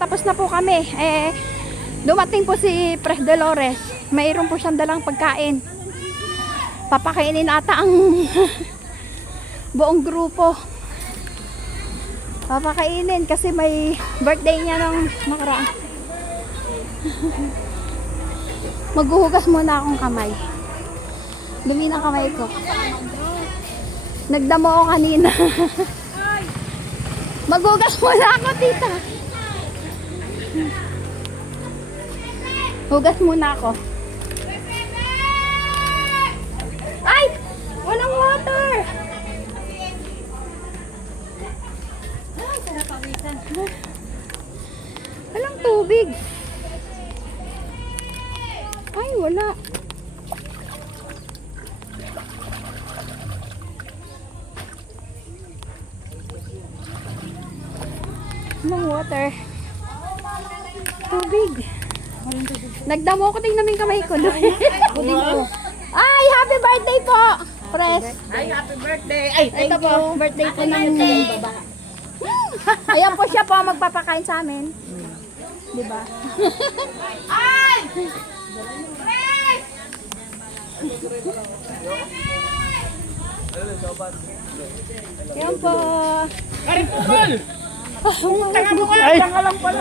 Tapos na po kami. Dumating po si Pres Dolores. Mayroon po siyang dalang pagkain. Papakainin ata ang buong grupo. Papakainin kasi may birthday niya ng nakaraan. Maghuhugas muna akong kamay. Dumi ng kamay ko. Nagdamo ako kanina. Maghugas muna ako, tita. Hugas muna ako. Ay! Walang water! Walang tubig. Ay, wala. Walang water. Tubig. Nagdamo ko, tingnan namin kamay ko doon. Ay, happy birthday po, Pres. Ay, happy birthday. Ay, Ito po, birthday po ng baba. Ayan po siya po ang magpapakain sa amin. Diba? Ay! Ayan po. Karin pukul! Tanga mo ka! Tanga lang pala.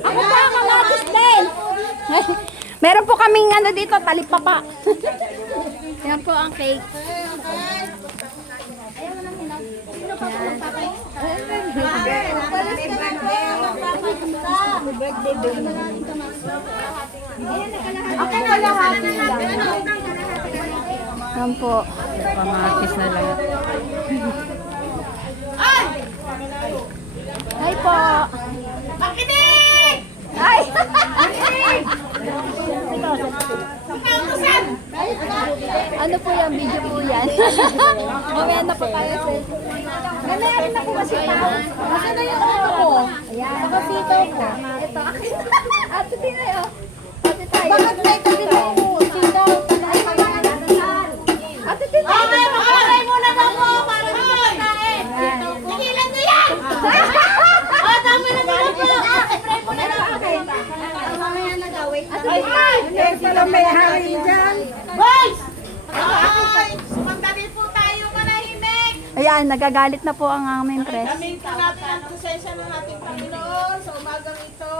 Ako pa, kamatis din. Meron po kaming ano dito, talipapa. Ayan po ang cake. Okay na lang, happy lang. Ayan po. Pamatis na lang. Hi po. Makinig! Ay! Ano po yan? Video po yan. Mamaya na po tayo. Mamaya rin na po kasi tao. Kasi na yung ano ko. Ayan. Saka sitaw ko. Ito. Ate Tinayo. Ate tayo. Bakit may sitaw mo? Sitaw. Ate Tinayo. Okay, mag-alay muna ba mo para sa pagkain? Tigilan nyo yan! Oh, dami na nila po! I-pray mo na lang ako. Mamaya na daw. Wait. Ate Ay, Tinayo. ay! Sila may hari dyan. Boys! Ay! Sumandali po tayo manahimik! Ayan, nagagalit na po ang aming press. Gamitin po natin ang presensya ng ating Panginoon sa umagang ito.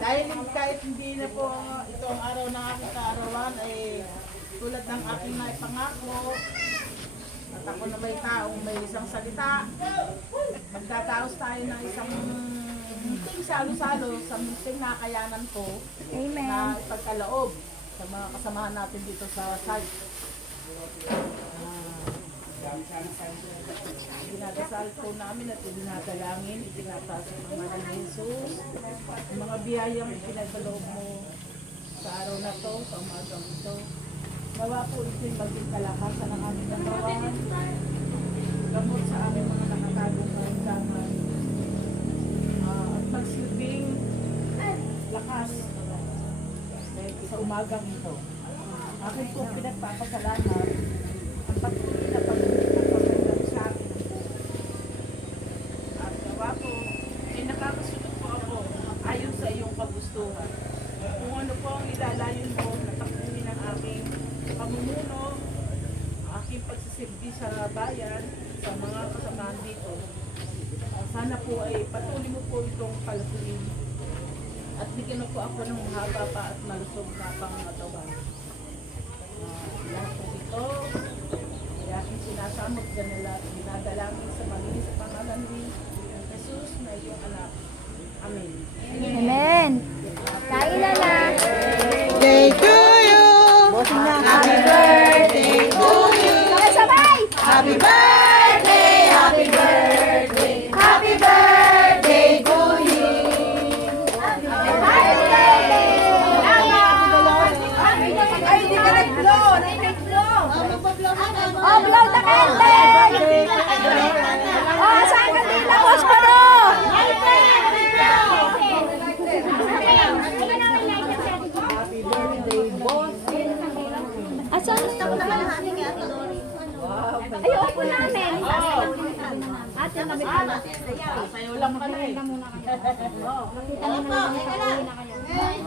Dahil kahit hindi na po ito ang araw ng aking kaarawan, ay tulad ng aking naipangako, at ako na may taong may isang salita, magtataos tayo ng isang munting salo-salo sa munting nakayanan ko Amen. na ipagkaloob sa mga kasamahan natin dito sa site. Dinadasal po namin at dinadalangin, itinataas ang mga ng Jesus, ang mga biyayang pinagkaloob mo sa araw na to, sa umagang ito. Nawa po ito'y maging kalakasan ng aming nagawan, gamot sa aming mga nakatagong karamdaman, at magsilbing lakas sa umagang ito. Akin po pinagpapasalamat ang patuloy na pagkakas sa akin. At nawa po, ay nakakasunod po ako ayon sa iyong kagustuhan. Kung ano po ang ilalayon mo na takbuhin ang aking pamumuno, aking pagsisilbi sa bayan, sa mga kasamahan dito. Sana po ay patuloy mo po itong palasuin. At bigyan mo po ako ng mahaba pa at malusog na pangangatawan. Lahat po ito, ay aking sinasamot dinadalangin sa malinis sa pangalan ni Jesus na iyong anak. Amen. Amen. Kain na na. Day to you! Happy birthday to you! Sabay! Happy birthday! Happy birthday! Happy birthday to you! Happy birthday! Ay, di ka nag-blow! Oh, blow the candle! Oh, saan ka dito? Posporo! Asan? Ay, opo na. natin na may pala. Sayo lang pala eh.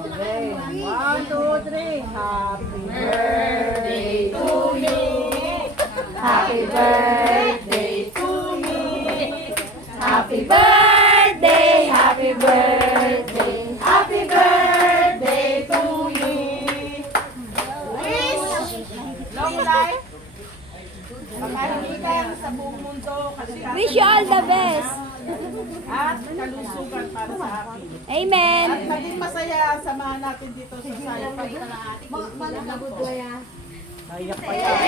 Okay. 1, 2, 3. Happy birthday to you. Happy birthday to me. Happy birthday, happy birthday, happy birthday to you. Wish long life. Pagkahiligan sa buong mundo, kaligatan. Wish you all the best. At kalusugan para sa akin. Amen. At maging masaya ang samahan natin dito sa Sayang. Naiyak pa yan.